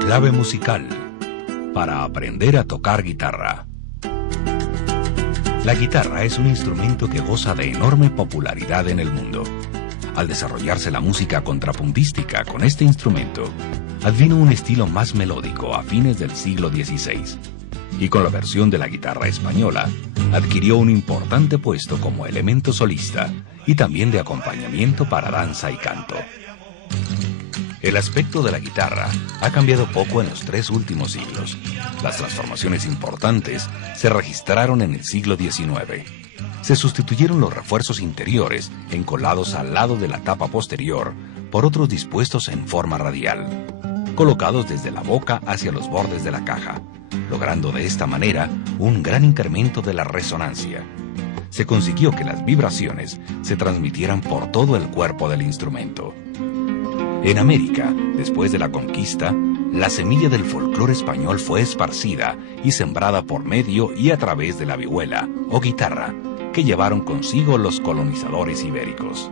Clave musical para aprender a tocar guitarra. La guitarra es un instrumento que goza de enorme popularidad en el mundo. Al desarrollarse la música contrapuntística con este instrumento, advino un estilo más melódico a fines del siglo XVI, y con la versión de la guitarra española, adquirió un importante puesto como elemento solista y también de acompañamiento para danza y canto. El aspecto de la guitarra ha cambiado poco en los 3 últimos siglos. Las transformaciones importantes se registraron en el siglo XIX. Se sustituyeron los refuerzos interiores encolados al lado de la tapa posterior por otros dispuestos en forma radial, colocados desde la boca hacia los bordes de la caja, logrando de esta manera un gran incremento de la resonancia. Se consiguió que las vibraciones se transmitieran por todo el cuerpo del instrumento. En América, después de la conquista, la semilla del folclore español fue esparcida y sembrada por medio y a través de la vihuela o guitarra que llevaron consigo los colonizadores ibéricos.